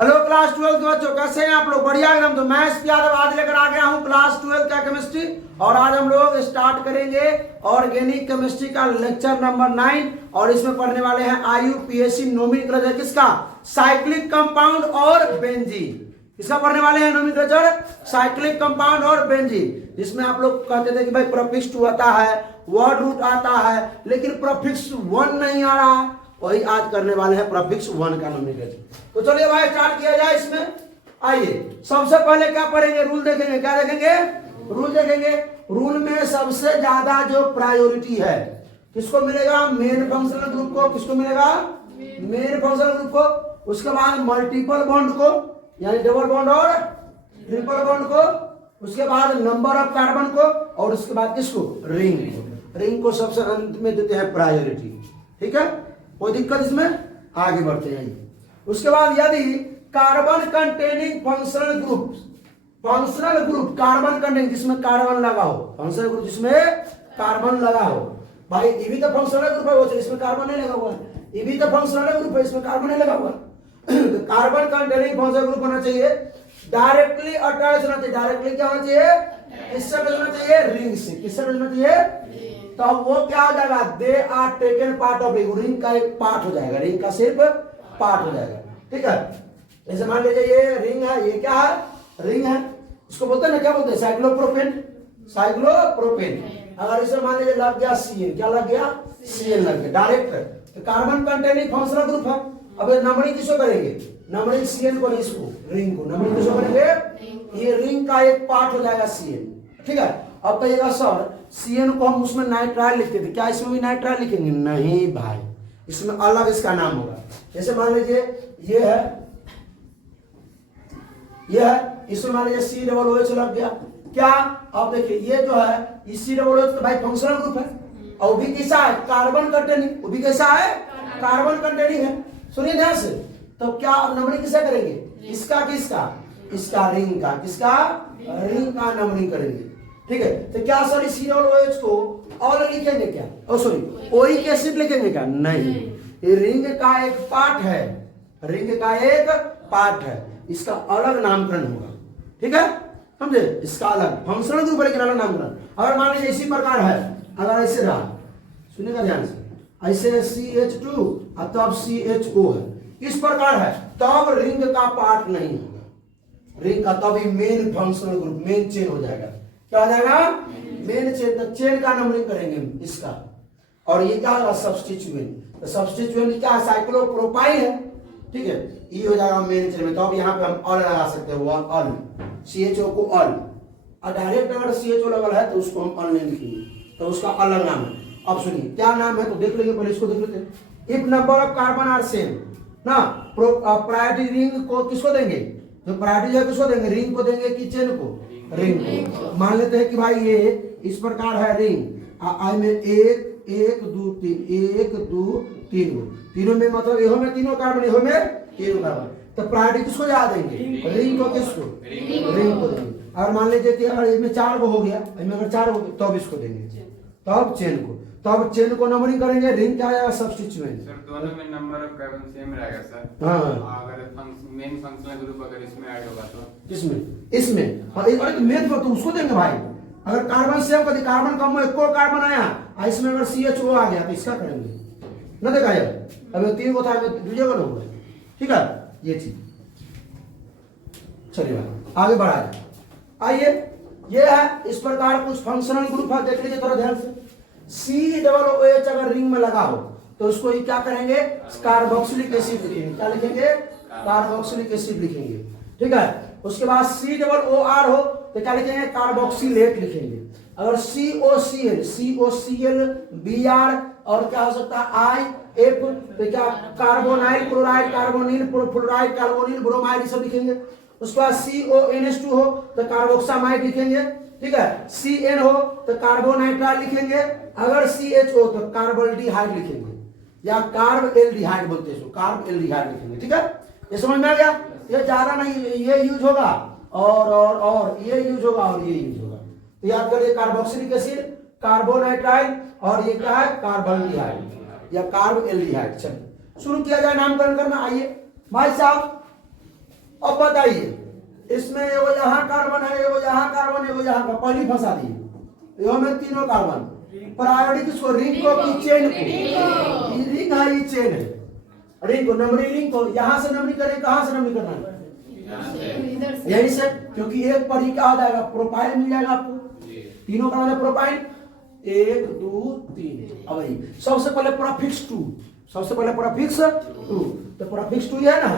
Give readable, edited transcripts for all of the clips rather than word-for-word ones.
Hello class 12 के बच्चों, कैसे हैं आप लोग? बढ़िया एकदम। तो मैं एसपी यादव आज लेकर आ गया हूं क्लास 12 का केमिस्ट्री, और आज हम लोग स्टार्ट करेंगे ऑर्गेनिक केमिस्ट्री का लेक्चर नंबर 9। और इसमें पढ़ने वाले हैं आईयूपीएसी नोमेनक्लेचर किसका? साइक्लिक कंपाउंड और बेंजीन। किसका पढ़ने वाले हैं? नोमेनक्लेचर साइक्लिक कंपाउंड और बेंजीन। जिसमें आप लोग कहते थे कि भाई प्रीफिक्स 2 आता है, वर्ड रूट आता है, लेकिन प्रीफिक्स 1 नहीं आ रहा है। वही आज करने वाले हैं प्रीफिक्स 1 का नोमेनक्लेचर। तो चलिए भाई स्टार्ट किया जाए। इसमें आइए सबसे पहले क्या पढ़ेंगे? रूल देखेंगे। क्या देखेंगे? रूल देखेंगे। रूल में सबसे ज्यादा जो प्रायोरिटी है किसको मिलेगा? मेन फंक्शनल ग्रुप को। किसको मिलेगा? मेन फंक्शनल ग्रुप को। उसके बाद मल्टीपल बॉन्ड को, यानी डबल बॉन्ड और ट्रिपल बॉन्ड को। उसके बाद नंबर ऑफ कार्बन को, और उसके बाद किसको? रिंग को। रिंग को सबसे अंत में देते हैं प्रायोरिटी। ठीक है, कोई दिक्कत इसमें? आगे बढ़ते हैं। उसके बाद यदि carbon containing functional group carbon containing जिसमें कार्बन लगा हो, फंक्शनल ग्रुप जिसमें कार्बन लगा हो। भाई ये भी तो फंक्शनल ग्रुप है, वो इसमें कार्बन नहीं लगा हुआ है। ये भी तो फंक्शनल ग्रुप है, इसमें कार्बन नहीं लगा हुआ है। कार्बन कंटेनिंग फंक्शनल ग्रुप होना चाहिए डायरेक्टली अटैच होना चाहिए। डायरेक्टली क्या होना चाहिए? किससे होना चाहिए? रिंग से। किससे होना चाहिए? तो वो क्या हो जाएगा? They are taken part of ring का एक पार्ट हो जाएगा। रिंग का सिर्फ पार्ट हो जाएगा। ठीक है, जैसे मान लीजिए ये रिंग है, ये क्या है? रिंग है। इसको बोलते हैं ना, क्या बोलते हैं? साइक्लोप्रोपेन। साइक्लोप्रोपेन। अगर इसे मान लीजिए लग गया सीएन, क्या लग गया? सीएन लग गया डायरेक्ट। तो कार्बन कंटेनिंग फंक्शनल ग्रुप है। अब नंबरिंग किसको करेंगे? नंबरिंग सीएन को, इसको रिंग को नंबरिंग किसको करेंगे? ये रिंग का एक पार्ट हो जाएगा सीएन। ठीक है, अब कहिएगा सर सीएन को हम उसमें नाइट्राइल लिखते थे, क्या इसमें भी नाइट्राइल लिखेंगे? नहीं भाई, इसमें अलग इसका नाम होगा। जैसे मान लीजिए ये है, इसमें मान लीजिए सी डबल ओ एच लग गया। क्या? आप देखिए ये जो है ये सी डबल ओ एच तो भाई फंक्शनल ग्रुप है, और भी कैसा है? Carbon containing. वो भी कैसा है? कार्बन कंटेनिंग है। सुनिए ध्यान से। तो क्या नंबरिंग किससे करेंगे? इसका किसका? इसका रिंग का। किसका? रिंग का नंबरिंग करेंगे। ठीक है, तो क्या sir C double O H को और लिखेंगे क्या? ओ सॉरी, ओइक एसिड लिखेंगे क्या? नहीं, ये रिंग का एक पार्ट है। रिंग का एक पार्ट है, इसका अलग नामकरण होगा। ठीक है, समझे? इसका अलग फंक्शनल ग्रुप लेकिन अलग नामकरण। अगर मान लीजिए इसी प्रकार है, अगर ऐसे रहा, सुनिएगा ध्यान से, ऐसे CH2 और तब CHO है, इस प्रकार है, तब रिंग का पार्ट नहीं होगा। रिंग का तब ही main functional group, main chain हो जाएगा। क्या हो जाएगा? Main chain. तो चेन का नंबरिंग करेंगे इसका। और ये क्या होगा? सब्स्टिट्यूएंट। तो सब्स्टिट्यूएंट क्या? साइक्लोप्रोपाइल है। ठीक है, ये हो जाएगा मेन चेन में। तो अब यहाँ पे हम ऑल लगा सकते हैं, ऑल CHO को ऑल। और डायरेक्ट अगर CHO लगल है तो उसको हम ऑल नहीं लिखेंगे, तो उसका अलग नाम है। अब सुनिए क्या नाम है तो देख लेंगे, पहले इसको देख लेते हैं। If number of carbon are same ना, प्रायोरिटी रिंग को किसको देंगे? जो प्रायोरिटी है किसको देंगे? रिंग को देंगे कि चेन को? रिंग को। मान लेते हैं कि भाई ये इस प्रकार है रिंग, आई में 1 2 3, 1 2 3, तीनों में मतलब इहो में तीनों कार्बन, इहो में तीनों कार्बन। तो प्रायोरिटी किसको जा देंगे? रिंग को। किसको? रिंग को देंगे। और मान लीजिए कि अगर इसमें 4 को हो गया, इसमें अगर 4 हो गया, तब इसको देंगे, तब चेन को। तब चेन को नंबरिंग करेंगे। रिंग क्या आएगा? सब्स्टिट्यूएंट। सर दोनों में नंबर ऑफ कार्बन सेम रहेगा सर। हाँ, अगर मेन फंक्शनल ग्रुप अगर इसमें ऐड होगा तो किसमें? इसमें। हाँ, एक मेन तो उसको देंगे भाई। अगर कार्बन सेम कर, कार्बन कम हो, एक को कार्बन आया, इसमें अगर CHO आ गया तो इसका करेंगे ना। देखा यार, अब 3 को था, दूसरे को ना हुआ। ठीक है, ये चीज। चलिए भाई आगे बढ़ा जाए। आइए, ये है इस प्रकार कुछ फंक्शनल ग्रुप है, देख लीजिए थोड़ा ध्यान से। COOH अगर रिंग में लगा हो तो उसको ये क्या करेंगे? कार्बोक्सिलिक एसिड लिखेंगे। क्या लिखेंगे? कार्बोक्सिलिक एसिड लिखेंगे। ठीक है, उसके बाद COOR हो तो क्या लिखेंगे? कार्बोक्सिलेट लिखेंगे। अगर COCl Br और क्या हो सकता है IF, तो क्या? Carbonyl chloride, carbonyl fluoride, carbonyl bromide, ये सब लिखेंगे। उसके बाद CONH2 हो तो कार्बोक्सामाइड लिखेंगे। ठीक है, CN हो तो कार्बोनाइट्राइल लिखेंगे। अगर CHO तो कार्बोल्डिहाइड लिखेंगे, या कार्ब एल्डिहाइड बोलते हैं, कार्ब एल्डिहाइड लिखेंगे। ठीक है, ये समझ में आ गया? ये ज्यादा नहीं, ये यूज होगा और ये यूज होगा और ये यूज होगा। तो याद करिए, कार्बोक्सिलिक एसिड, कार्बोनाइट्राइल, और ये क्या है? कार्बोल्डिहाइड या कार्ब एल्डिहाइड। चलिए शुरू किया जाए नामकरण करना। आइए भाई साहब, अब बताइए इसमें वो यहाँ कार्बन है, वो यहाँ कार्बन है, वो यहाँ का पहली फंसा दी। यो में तीनों कार्बन प्रायोरिटी किसको? रिंग को कि चेन को? रिंग है, ये चेन है। रिंग को नंबरिंग, रिंग को यहाँ से नंबरिंग करें, कहाँ से नंबरिंग करना है? यही से, क्योंकि एक पर ही क्या हो जाएगा? प्रोपाइल मिल जाएगा आपको। तीनों का मतलब प्रोपाइल 1 2 3। अब वही सबसे पहले प्रीफिक्स 2, सबसे पहले प्रीफिक्स 2, तो प्रीफिक्स 2 है ना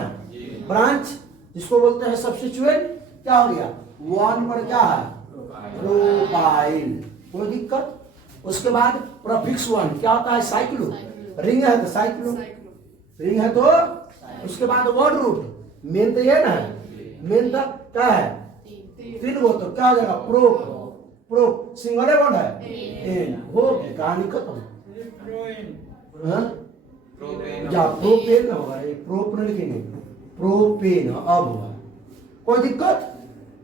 ब्रांच, जिसको बोलते हैं सब्स्टिट्यूएंट। क्या हो गया? 1 पर क्या है? प्रोपाइल, कोई दिक्कत? उसके बाद प्रीफिक्स 1 क्या होता है? साइक्लो। रिंग है तो साइक्लो, रिंग है तो उसके बाद वर्ड रूट। मेन तो ये ना है, मेन तक क्या है? 3 गो, तो क्या हो जाएगा? प्रो, प्रो सिंगल वर्ड है एन, हो कहानी खत्म। हाँ? या प्रोपेन ना होगा, ये प्रोपेन लिखेंगे, प्रोपेन अब हुआ। कोई दिक्कत?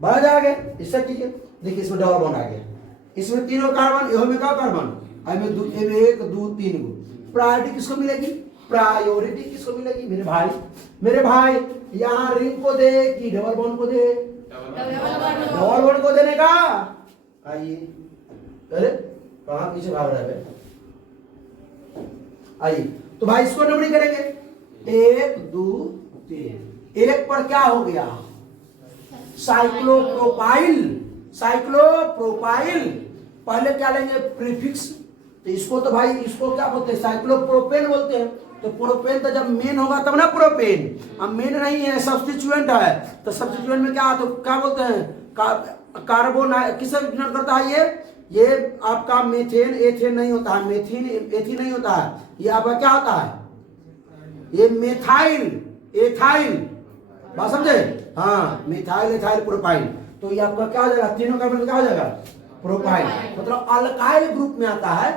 बढ़ जाएगा इससे कीजिए। देखिए इसमें डबल बॉन्ड आ गया, इसमें तीनों कार्बन, यह में क्या कार्बन? आई में 1 2 3 गो। प्रायोरिटी किसको मिलेगी? प्रायोरिटी किसको मिलेगी? मेरे भाई, मेरे भाई यहाँ रिंग को दे कि डबल बॉन्ड को दे? डबल बॉन्ड को देने का। आइए, अरे कहाँ पीछे भाग रहा है? आइए तो भाई इसको नंबरिंग करेंगे 1 2 3। एक पर क्या हो गया? Cyclopropyl, cyclopropyl. पहले क्या लेंगे? प्रीफिक्स। तो इसको तो भाई इसको क्या बोलते हैं? साइक्लोप्रोपेन बोलते हैं। तो प्रोपेन तो जब मेन होगा तब ना प्रोपेन, अब मेन नहीं है, सब्स्टिट्यूएंट है। तो सब्स्टिट्यूएंट में क्या, तो क्या बोलते हैं? कार्बोन किसे डिनोट करता है? ये आपका मेथेन एथेन नहीं होता है, मेथिन एथिन नहीं होता है, ये आपका क्या होता है? ये मेथाइल एथाइल, बात समझे? हाँ, मेथाइल एथाइल प्रोपाइल। तो ये आपका क्या हो जाएगा? तीनों कार्बन क्या हो जाएगा? प्रोपाइल। मतलब अल्काइल ग्रुप में आता है।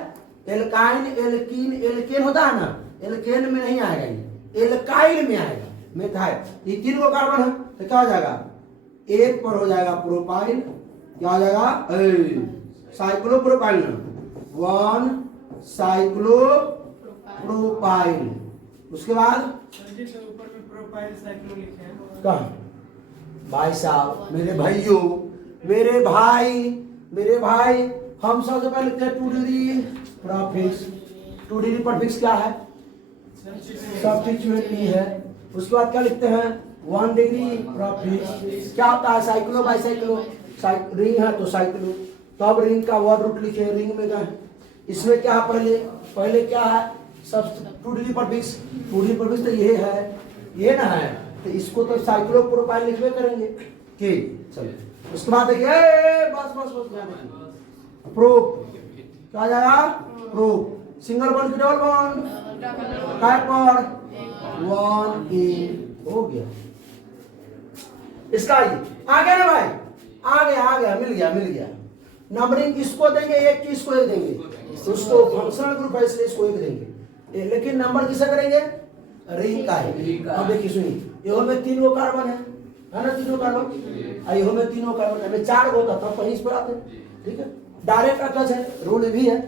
एल्काइन एल्कीन एल्केन होता है ना, एल्केन में नहीं आएगा, ये एल्काइल में आएगा, मेथाइल। ये 3 गो कार्बन है तो क्या हो जाएगा? एक पर हो जाएगा प्रोपाइल, क्या हो जाएगा? साइक्लोप्रोपाइल ना, 1 साइक्लोप्रोपाइल। उसके बाद ऊपर में प्रोपाइल साइक्लो लिखे हैं। कहाँ? भाई साहब, मेरे भाइयों, मेरे भाई, मेरे भाई, हम सबसे पहले लिखते हैं 2 डिग्री प्रीफिक्स। 2 डिग्री प्रीफिक्स क्या है? सब्स्टिट्यूएंट ही है। उसके बाद क्या लिखते हैं? 1 डिग्री प्रीफिक्स। क्या होता है? Cyclo bicyclo. रिंग है तो साइक्लो, तो अब रिंग का वर्ड रूट लिखे, रिंग में क्या है? इसमें क्या है? पहले क्या है? सब 2 डिग्री प्रीफिक्स। 2 डिग्री प्रीफिक्स तो ये है, ये ना है, तो इसको तो साइक्लोप्रोपाइल लिखवे करेंगे कि चलो। उसके बाद देखिए बस बस बस ध्यान रखिए, प्रो क्या आ जाएगा? प्रो सिंगल बॉन्ड की डबल बॉन्ड काय पर 1 इन हो गया। इसका आ गया ना भाई? आ गया, मिल गया। नंबरिंग इसको देंगे 1 की, इसको 1 देंगे, उसको फंक्शनल ग्रुप है इसलिए इसको 1 देंगे। लेकिन नंबर किसे करेंगे? रिंग का है। अब देखिए सुनिए, यो में 3 गो कार्बन है ना, 3 गो कार्बन, आइयो में 3 गो कार्बन है, 4 गो था तब कहीं इस पर आते, ठीक है। डायरेक्ट अटैच है, रूल भी है,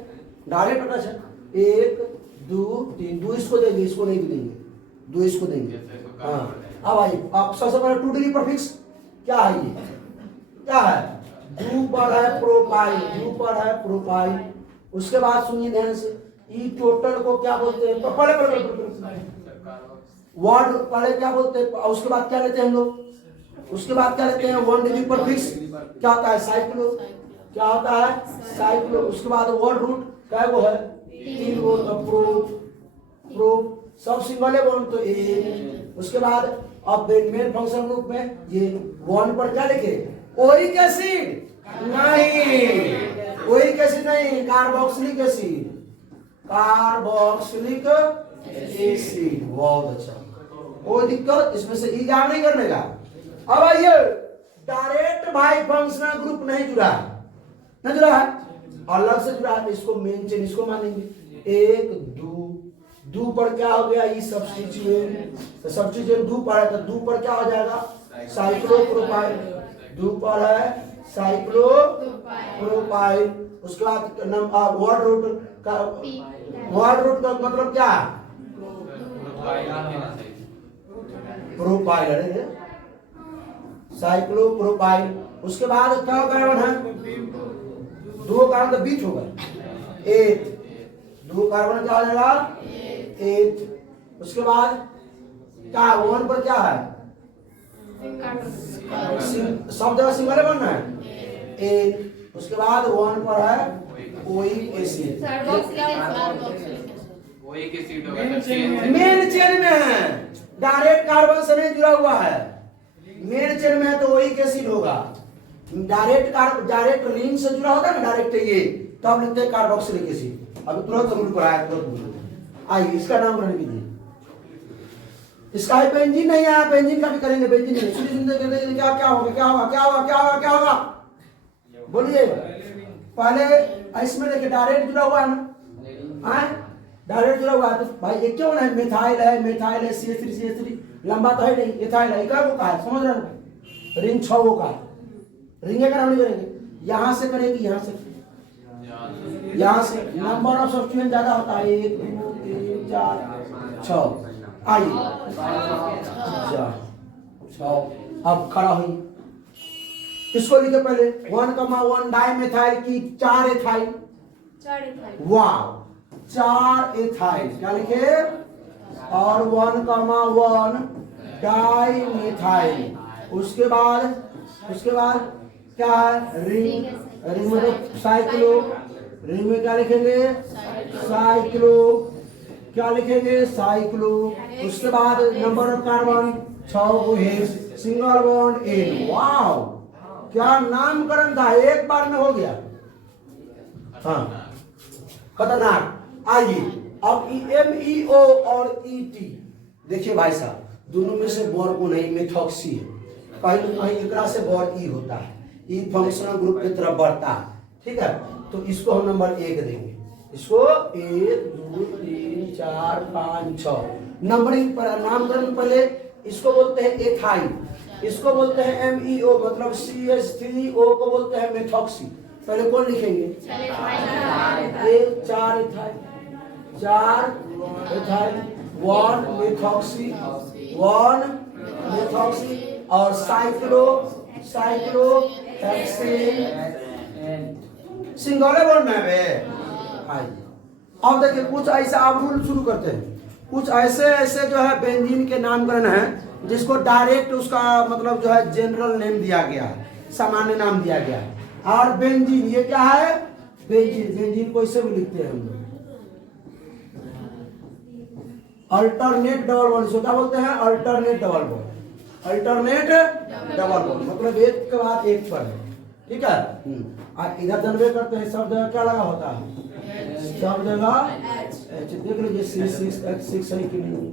डायरेक्ट अटैच है। 1 2 3, 2 इसको देंगे, इसको नहीं देंगे, 2 इसको देंगे। हाँ, अब आइए, आप सबसे पहले 2 डिग्री प्रीफिक्स क्या है? ये क्या है? 2 पर है प्रोपाइल, 2 पर है प्रोपाइल। उसके बाद सुनिए ध्यान से, ई टोटल को क्या बोलते हैं? पहले वर्ड पहले क्या बोलते हैं? उसके बाद क्या लेते हैं हम लोग? उसके बाद क्या लेते हैं? 1 डिग्री प्रीफिक्स क्या होता है? साइक्लो। क्या होता है? साइक्लो। उसके बाद वर्ड रूट क्या वो है? 3 गो, तो प्रो सब सिंगल है, बॉन्ड तो ए। उसके बाद अब मेन फंक्शन ग्रुप में ये 1 पर क्या लिखे? ओरिक एसिड नहीं, ओरिक एसिड नहीं, कार्बोक्सिलिक एसिड, कार्बोक्सिलिक एसिड। बहुत अच्छा, कोई दिक्कत इसमें से एग्जाम नहीं करने का। अब आइए, डायरेक्ट भाई फंक्शनल ग्रुप नहीं जुड़ा है, नहीं जुड़ा है, अलग से जुड़ा है, तो इसको मेन चेन इसको मानेंगे। 1 2 पर क्या हो गया? ये सब्स्टिट्यूएंट, तो सब्स्टिट्यूएंट 2 पर है, तो 2 पर क्या हो जाएगा? साइक्लोप्रोपाइल। 2 पर है साइक्लोप्रोपाइल। उसके बाद वर्ड रूट का मतलब क्या है? प्रोपाइल। अरे साइक्लोप्रोपाइल। उसके बाद क्या कार्बन है, दो कार्बन तो बीट होगा, एट, दो कार्बन क्या हो जाएगा, एट। उसके बाद क्या वन पर क्या है, सब जगह सिंगल बनना है, एट। उसके बाद वन पर है ओइक एसिड, ओइक एसिड होगा तो चेन मेन चेन में है, डायरेक्ट कार्बन से नहीं जुड़ा हुआ है, मेन चेन में है तो ओइक एसिड होगा। डायरेक्ट रिंग से जुड़ा होता है ना, डायरेक्ट ये, तो हम लिखते हैं कार्बोक्सिलिक एसिड। अभी तुरंत रूल पर आया, तुरंत आइए इसका नाम ग्रहण कीजिए। इसका ही बेंजीन नहीं आया, बेंजीन का भी करेंगे, बेंजीन नहीं सुनिए सुनते कहते क्या क्या होगा, क्या होगा, क्या होगा, क्या होगा, क्या होगा, बोलिए। पहले इसमें देखिए डायरेक्ट जुड़ा हुआ है ना, डायरेक्ट जुड़ा हुआ है, तो भाई ये क्यों है, मिथाइल है, मिथाइल है, CH3 CH3 लंबा तो है नहीं, इथाइल है, क्या का है, समझ रहे हैं, रिंग 6 का रिंग का नाम नहीं करेंगे, यहां से करेंगे, यहां से, यहां से नंबर ऑफ सब्स्टिट्यूएंट ज्यादा होता है, 1 2 3 4 6। आइए 6, अब खड़ा हुई, इसको लिखे पहले 1,1 डाइमेथाइल की 4 एथाइल, वाह 4 एथाइल क्या लिखे, और 1,1 डाइमेथाइल। उसके बाद क्या है, रिंग, रिंग में साइक्लो, रिंग में क्या लिखेंगे, साइक्लो, क्या लिखेंगे, साइक्लो। उसके बाद नंबर ऑफ कार्बन 6 है, सिंगल बॉन्ड एन, वाह क्या नामकरण था, एक बार में हो गया, हाँ खतरनाक। आइए अब MEO और ET देखिए भाई साहब, दोनों में से बॉन्ड को नहीं, मेथॉक्सी है, कहीं न कहीं एकरा से बॉन्ड ई होता है, ई फंक्शनल ग्रुप की तरफ बढ़ता है, ठीक है, तो इसको हम नंबर 1 देंगे, इसको 1 2 3 4 5 6 नंबरिंग पर नामकरण पहले इसको बोलते हैं एथाइल, इसको बोलते हैं MEO मतलब CH3O को बोलते हैं मेथॉक्सी। पहले कौन लिखेंगे, 4 एथाइल, 4 एथाइल, 1 मेथॉक्सी, 1 मेथॉक्सी, और साइक्लो हेक्सेन सिंगल बॉन्ड में है। अब देखिए कुछ ऐसा, अब रूल शुरू करते हैं, कुछ ऐसे जो है बेंजीन के नामकरण है जिसको डायरेक्ट उसका मतलब जो है जनरल नेम दिया गया है, सामान्य नाम दिया गया है। और बेंजीन ये क्या है, बेंजीन को ऐसे भी लिखते हैं हम लोग, अल्टरनेट डबल बॉन्ड, इसको क्या बोलते हैं, alternate double bond, alternate double bond मतलब एक के बाद एक पर है, ठीक है। इधर जनरे करते हैं, सब जगह क्या लगा होता है, सब जगह H, देख लीजिए C6H6 है कि नहीं,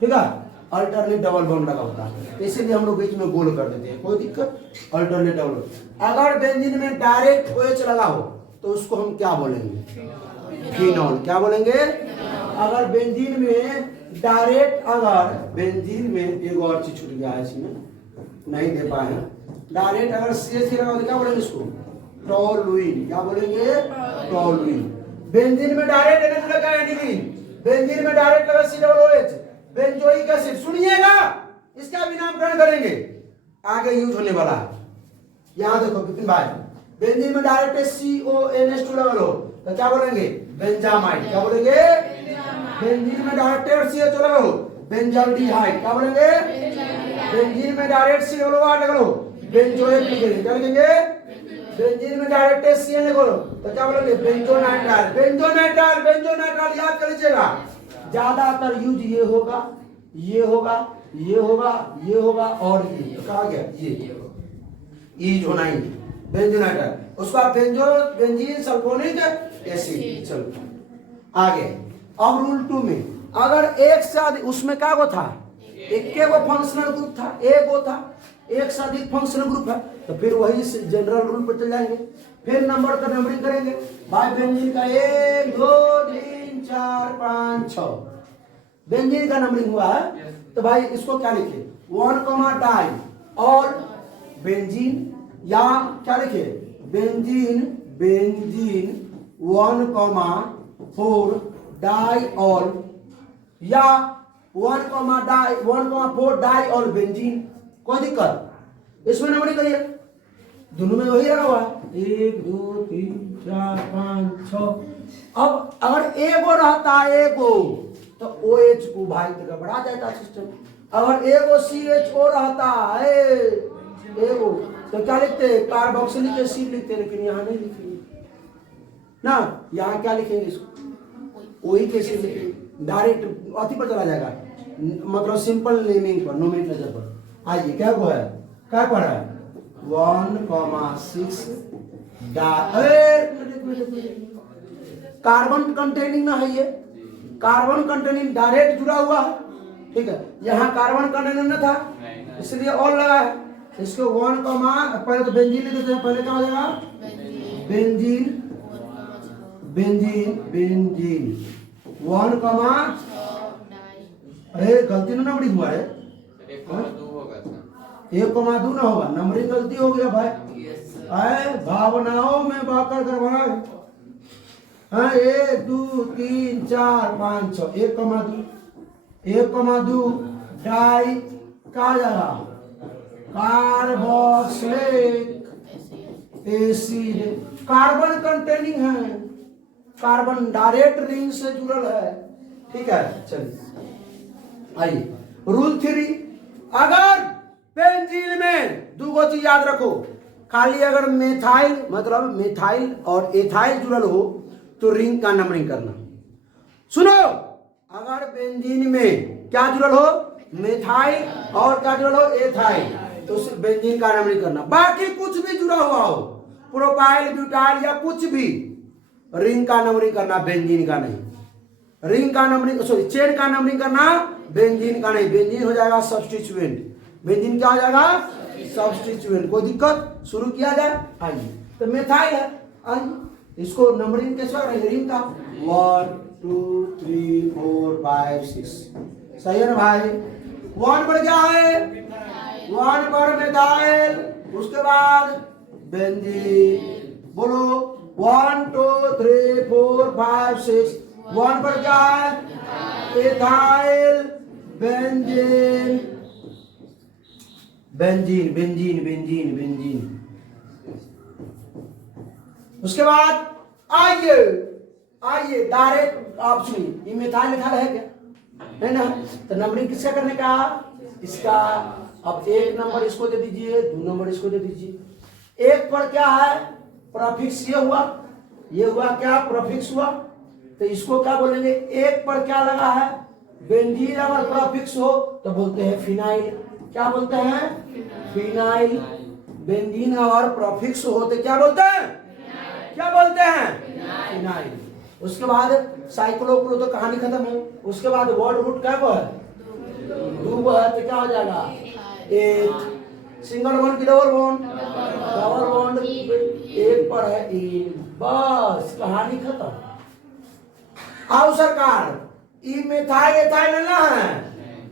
ठीक है, अल्टरनेट डबल बॉन्ड लगा होता है, इसीलिए हम लोग बीच में गोल कर देते हैं, कोई दिक्कत, अल्टरनेट डबल बॉन्ड। अगर बेंजीन में डायरेक्ट OH लगा हो तो उसको हम क्या बोलेंगे, फिनॉल, क्या बोलेंगे। अगर बेंजीन में डायरेक्ट, अगर बेंजीन में एक और चीज छूट गया है इसमें, नहीं दे पाए हैं, डायरेक्ट अगर CH लगा तो क्या बोलेंगे इसको, टोलुइन, क्या बोलेंगे, टोलुइन। बेंजीन में डायरेक्ट एनएच लगा है, एडिलीन, बेंजीन में डायरेक्ट लगा COOH, बेंजोइक एसिड, सुनिएगा इसका भी नामकरण करेंगे, आगे यूज होने वाला है। यहां देखो विपिन भाई, बेंजीन में डायरेक्ट CONH2 लगा लो तो क्या बोलेंगे, बेंजामाइड, क्या बोलेंगे, बेंजीन में डायरेक्ट CH लगा लो, बेंजाल्डिहाइड, क्या बोलेंगे, बेंजीन में डायरेक्ट COOH लगा लो, बेंजोएट लिखेंगे, क्या लिखेंगे, बेंजीन में डायरेक्ट CN लगा लो तो क्या बोलेंगे, बेंजोनाइट्राइल, बेंजोनाइट्राइल, बेंजोनाइट्राइल याद कर लीजिएगा। ज्यादातर यूज ये होगा, ये होगा, ये होगा, ये होगा, और ये तो कहा गया ये होना ही बेंजोनाइट्राइल, उसका बेंजीन सल्फोनिक एसिड। चलो आगे, अब रूल 2 में अगर एक से अधिक, उसमें क्या वो था, एक के वो फंक्शनल ग्रुप था, एक वो था, एक से अधिक फंक्शनल ग्रुप है तो फिर वही जनरल रूल पर चल जाएंगे, फिर नंबर का नंबरिंग करेंगे भाई। बेंजीन का 1 2 3 4 5 6 बेंजीन का नंबरिंग हुआ है, तो भाई इसको क्या लिखे, 1 डाई, और बेंजीन, या क्या लिखे, बेंजीन 1,4 डाई ऑल, या 1,4 डाई ऑल बेंजीन, कोई दिक्कत। इसमें नंबरिंग करिए, दोनों में वही लगा हुआ है 1 2 3 4 5 6। अब अगर एगो रहता एगो तो ओ एच को भाई तो गड़बड़ा जाता सिस्टम। अगर एगो सी एच ओ रहता है एगो तो क्या लिखते, कार्बोक्सिलिक एसिड लिखते, लेकिन यहाँ नहीं लिखेंगे ना, यहाँ क्या लिखेंगे इसको वही कैसे लिखेंगे, डायरेक्ट अति पर चला जाएगा, मतलब सिंपल नेमिंग पर, नोमेनक्लेचर पर। आइए क्या को है, क्या पढ़ा है 1,6 कार्बन कंटेनिंग ना है, ये कार्बन कंटेनिंग डायरेक्ट जुड़ा हुआ है, ठीक है। यहाँ कार्बन कंटेनिंग न था इसलिए और लगा है, इसको 1, पहले तो बेंजीन लिख देते हैं, पहले क्या हो जाएगा बेंजीन बेंजीन बेंजीन 1, अरे गलती ना नंबरिंग हुआ है, 1,2 ना होगा, नंबरिंग गलती हो गया भाई, आए भावनाओं में बाकर करवाना है। हाँ 1 2 3 4 5 6 1,2 डाई क्या जाएगा कार्बोक्सिलिक एसिड, कार्बन कंटेनिंग है, कार्बन डायरेक्ट रिंग से जुड़ल है, ठीक है। चलिए आइए रूल 3, अगर बेंजीन में दो गो चीज याद रखो, खाली अगर मेथाइल मतलब मेथाइल और एथाइल जुड़ल हो तो रिंग का नंबरिंग करना। सुनो, अगर बेंजीन में क्या जुड़ल हो मेथाइल और क्या जुड़ल हो एथाइल तो उस बेंजीन का नंबरिंग करना। बाकी कुछ भी जुड़ा हुआ हो प्रोपाइल ब्यूटाइल या कुछ भी, रिंग का नंबरिंग करना, बेंजीन का नहीं। रिंग का नंबरिंग सॉरी चेन का नंबरिंग करना, बेंजीन का नहीं, बेंजीन हो जाएगा सब्स्टिट्यूएंट, बेंजीन क्या हो जाएगा सब्स्टिट्यूएंट। कोई दिक्कत, शुरू किया जाए। आइए तो मेथाइल है, आइए इसको नंबरिंग कैसे करेंगे रिंग का 1 2 3 4 5 6, सही है ना भाई। 1 पर क्या है 1 पर मेथाइल, उसके बाद बेंजीन, बोलो 1 2 3 4 5 6। 1 पर क्या है ethyl benzene benzene benzene benzene benzene. उसके बाद आइए आइए डायरेक्ट आप सुनिए, ये मेथाइल लिखा है क्या, है ना, तो नंबरिंग किसका करने का इसका। अब 1 नंबर इसको दे दीजिए, 2 नंबर इसको दे दीजिए। 1 पर क्या है प्रीफिक्स, ये हुआ क्या प्रीफिक्स हुआ, तो इसको क्या बोलेंगे। 1 पर क्या लगा है बेंजीन, अगर प्रीफिक्स हो तो बोलते हैं फिनाइल, क्या बोलते हैं फिनाइल। बेंजीन और प्रीफिक्स हो तो क्या बोलते हैं, क्या बोलते हैं फिनाइल। उसके बाद साइक्लोक्लो तो कहानी खत्म है। उसके बाद वर्ड रूट क्या है 2 है तो क्या हो जाएगा 8, सिंगल बॉन्ड की डबल बॉन्ड 1 पर है 1, बस कहानी खत्म। आओ सरकार, ई मेथाइल एथाइल ना है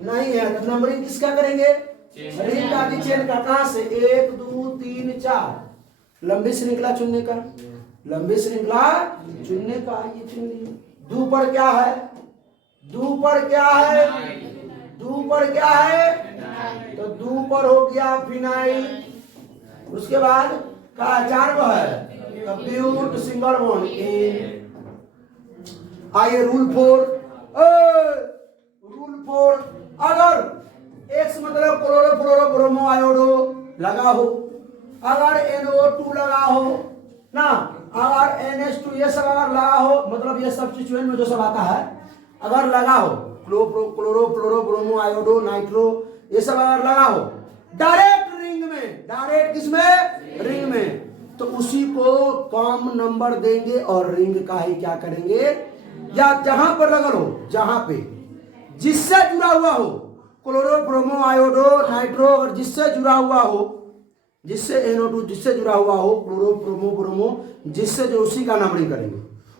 नहीं है तो नंबरिंग किसका करेंगे रिंग का की चेन का, कहां से 1 2 3 4, लंबी श्रृंखला चुनने का, लंबी श्रृंखला चुनने का, ये चुन लिए। 2 पर क्या है 2 पर क्या है 2 पर क्या है तो 2 पर हो गया फिनाइल। उसके बाद का 4 पर है तो ब्यूट सिंगल बॉन्ड इन। आइए रूल 4, अगर X मतलब क्लोरो फ्लोरो ब्रोमो आयोडो लगा हो, अगर NO2 लगा हो ना, अगर NH2 ये सब अगर लगा हो, मतलब ये सब्स्टिट्यूएंट में जो सब आता है अगर लगा हो, क्लोरो फ्लोरो ब्रोमो आयोडो नाइट्रो ये सब अगर लगा हो डायरेक्ट रिंग में, डायरेक्ट किसमें रिंग में, तो उसी को कम नंबर देंगे और रिंग का ही क्या करेंगे, या जहां पर लगल हो, जहां पे जिससे जुड़ा हुआ हो क्लोरो ब्रोमो आयोडो नाइट्रो, अगर जिससे जुड़ा हुआ हो, जिससे NO2 जिससे जुड़ा हुआ हो, क्लोरो ब्रोमो ब्रोमो जिससे जो, उसी का नंबरिंग करेंगे,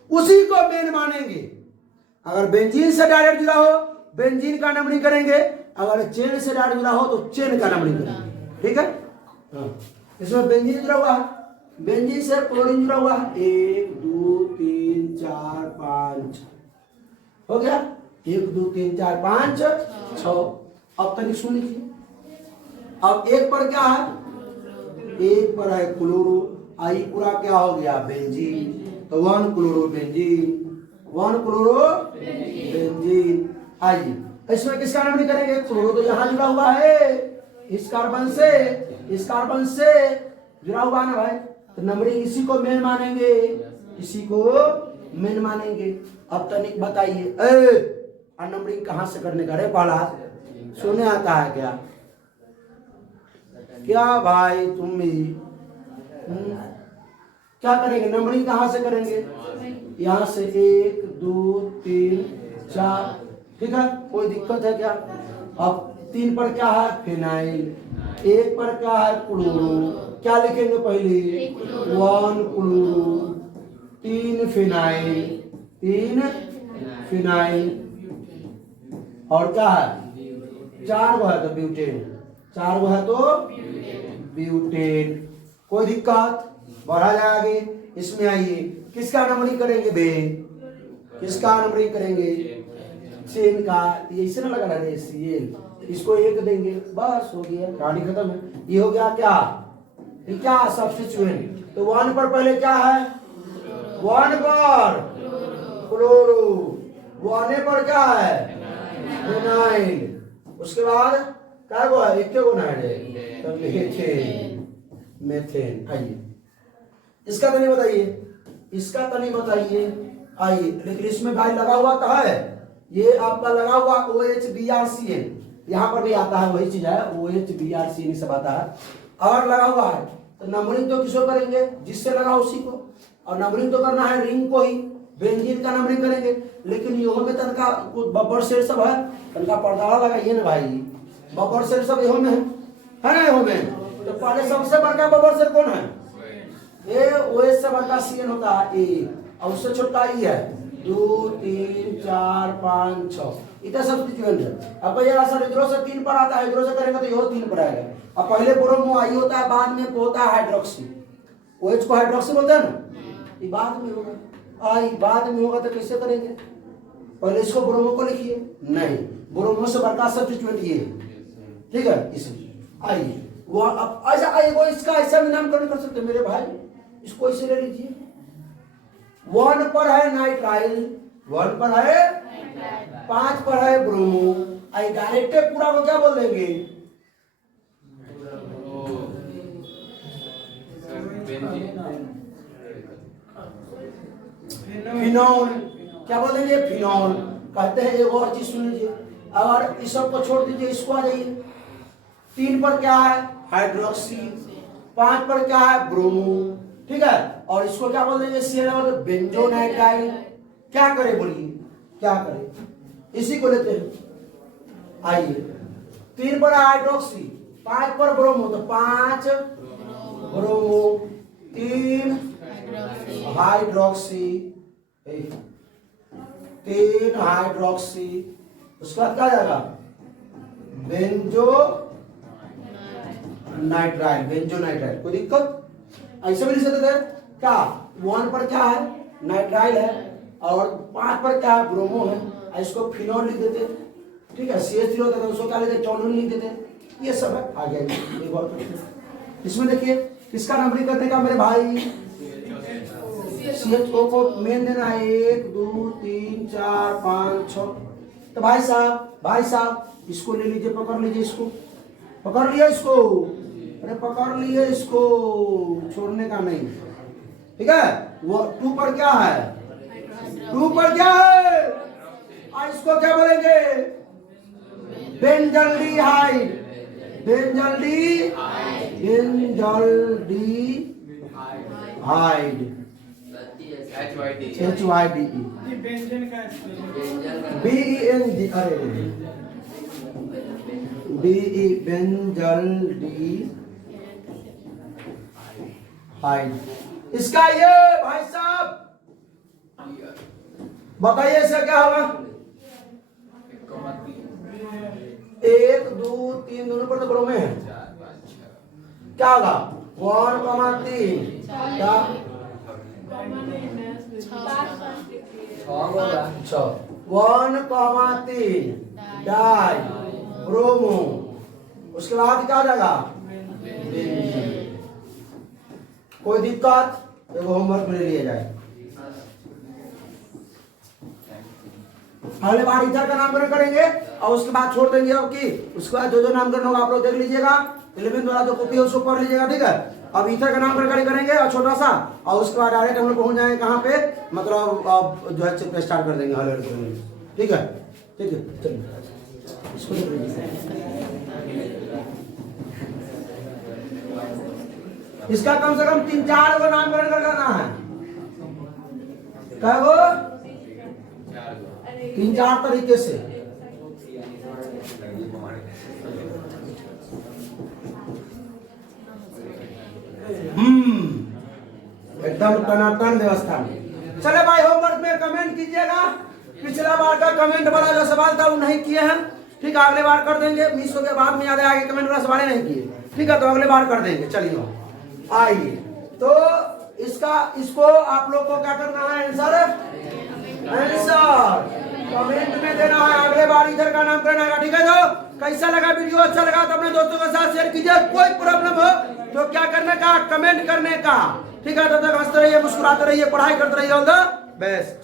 उसी को मेन मानेंगे। अगर बेंजीन से डायरेक्ट जुड़ा हो बेंजीन का नंबरिंग करेंगे, अगर चेन से डायरेक्ट जुड़ा हो तो चेन का नंबरिंग करेंगे, ठीक है। इसमें बेंजीन जुड़ा हुआ है, बेंजीन से क्लोरीन जुड़ा हुआ है 1 2 3 4 5 हो गया 1 2 3 4 5 6। अब तक सुन लीजिए, अब 1 पर क्या है एक पर है क्लोरो, आई पूरा क्या हो गया बेंजीन, तो 1 क्लोरो बेंजीन, 1 क्लोरो बेंजीन। आइए इसमें किसका नंबरिंग करेंगे, क्लोरो तो यहाँ जुड़ा हुआ है इस कार्बन से जुड़ा हुआ ना भाई, तो नंबरिंग इसी को मेन मानेंगे, इसी को मेन मानेंगे। अब तनिक बताइए नंबरिंग कहाँ से करने का रे पाला, सोने आता है क्या, क्या भाई तुम भी क्या करेंगे, नंबरिंग कहाँ से करेंगे, यहाँ से 1 2 3 4, ठीक है, कोई दिक्कत है क्या। अब 3 पर क्या है फिनाइल, 1 पर क्या है क्लोरो, क्या लिखेंगे पहले 1 क्लोरो, 3 फिनाइल और क्या है 4 वो है तो ब्यूटेन, 4 वो है तो ब्यूटेन। कोई दिक्कत, बढ़ा जाए आगे। इसमें आइए किसका नंबरिंग करेंगे बे, किसका नंबरिंग करेंगे, चेन का, ये इसे ना लगा रहे सीएल, इसको 1 देंगे बस हो गया, कहानी खत्म है। ये हो गया क्या, ये क्या सब्स्टिट्यूएंट, तो 1 पर पहले क्या है 1 पर क्लोरो, 1 पर क्या है फिनाइल, उसके बाद क्या हुआ एक को ना है तो मेथेन। आइए इसका तनी बताइए, इसका तनी बताइए। आइए लेकिन इसमें भाई लगा हुआ तो है, ये आपका लगा हुआ OHBRCN, यहाँ पर भी आता है वही चीज है OHBRCN सब आता है, और लगा हुआ है तो नंबरिंग तो किसको करेंगे, जिससे लगा उसी को, और नंबरिंग तो करना है रिंग को ही, बेंजीन का नंबरिंग करेंगे। लेकिन यों में तनका बब्बर सेल सब है, तनका पर्दा लगाइए ना भाई, बब्बर सेल सब यों में है ना, यों में तो पहले सबसे बड़का बब्बर सेल कौन है, ये OH से बड़का CN होता है ए, और उससे छोटा ई है 2 3 4 5 6, इतना सब्स्टिट्यूएंट है। अब ये असर इधरों से 3 पर आता है, इधरों से करेंगे तो ये 3 पर आएगा। अब पहले ब्रोमो आई होता है, बाद में होता है हाइड्रोक्सी, OH को हाइड्रोक्सी बोलते हैं ना, ये बाद में होगा, आई बाद में होगा तो कैसे करेंगे, पहले इसको ब्रोमो को लिखिए, नहीं ब्रोमो से बड़का सब्स्टिट्यूएंट ये, ठीक है। इसलिए आइए वो अब ऐसा आइए वो इसका ऐसा भी नामकरण कर सकते मेरे भाई, इसको ऐसे ले लीजिए, 1 पर है नाइट्राइल, 1 पर है 5 पर है ब्रोमो, आई डायरेक्ट पूरा को क्या बोल देंगे फिनॉल, क्या बोल देंगे फिनॉल कहते हैं। एक और चीज सुन लीजिए, अगर इस सब को छोड़ दीजिए, इसको आ जाइए, 3 पर क्या है हाइड्रोक्सी, 5 पर क्या है ब्रोमो, ठीक है, और इसको क्या बोल देंगे CN बेंजोनाइट्राइल। क्या करे बोलिए, क्या करे, इसी को लेते हैं। आइए 3 पर हाइड्रोक्सी, 5 पर ब्रोमो, तो 5 ब्रोमो, 3 हाइड्रोक्सी, 3 हाइड्रोक्सी, उसके बाद क्या जाएगा बेंजो नाइट्राइल, बेंजोनाइट्राइल। कोई दिक्कत, ऐसे भी लिख सकते थे क्या, 1 पर क्या है नाइट्राइल है और 5 पर क्या है ब्रोमो है, इसको फिनॉल लिख देते, ठीक है, CH3 होता था उसको क्या लेते टोनोल लिख देते, ये सब है। आ गया एक और इसमें देखिए किसका नंबरिंग करने का मेरे भाई, CH को मेन देना है 1 2 3 4 5 6, तो भाई साहब इसको ले लीजिए, पकड़ लीजिए, इसको पकड़ लिया, इसको अरे पकड़ लिए, इसको छोड़ने का नहीं, ठीक है। वो 2 पर क्या है, 2 पर क्या है, इसको क्या बोलेंगे बेंजल्डिहाइड, बेंजल्डिहाइड, HYDE, ये बेंजीन का BEND, अरे DE बेंजल्डिहाइड। इसका ये भाई साहब बताइए इसका क्या होगा, 1 2 3 दोनों पर तो ब्रोमो में है, क्या होगा 1,3 क्या 1,3 डाई ब्रोमो, उसके बाद क्या हो जाएगा बेंजीन, कोई दिक्कत एगो होमवर्क में ले लिया जाए। पहले बार इधर का नामकरण करेंगे और उसके बाद छोड़ देंगे अब की, उसके बाद जो जो नामकरण होगा आप लोग देख लीजिएगा, 11 वाला जो कॉपी है उसको पढ़ लीजिएगा, ठीक है। अब इधर का नामकरण करेंगे और छोटा सा, और उसके बाद डायरेक्ट हम लोग पहुंच जाएंगे कहाँ पे, मतलब अब जो है चित्र स्टार्ट कर देंगे हल करेंगे, ठीक है। ठीक है चलिए इसको देख लीजिए। इसका कम से कम 3-4 गो नामकरण करना है, क्या वो 3-4 तरीके से। एकदम टनाटन व्यवस्था में। चले भाई होमवर्क में कमेंट कीजिएगा, पिछला बार का कमेंट वाला जो सवाल था वो नहीं किए हैं, ठीक है, अगले बार कर देंगे। मिस हो गया, बाद में याद आया कि कमेंट वाला सवाल नहीं किए, ठीक है, तो अगले बार कर देंगे। चलिए आइए, तो इसको आप लोग को क्या करना है, आंसर कमेंट में देना है। अगले बार इधर का नाम करना है, ठीक है। तो कैसा लगा वीडियो, अच्छा लगा तो अपने दोस्तों के साथ शेयर कीजिए। कोई प्रॉब्लम हो तो क्या करने का, कमेंट करने का, ठीक है। तब तक हंसते रहिए, मुस्कुराते रहिए, पढ़ाई करते रहिए। All the best.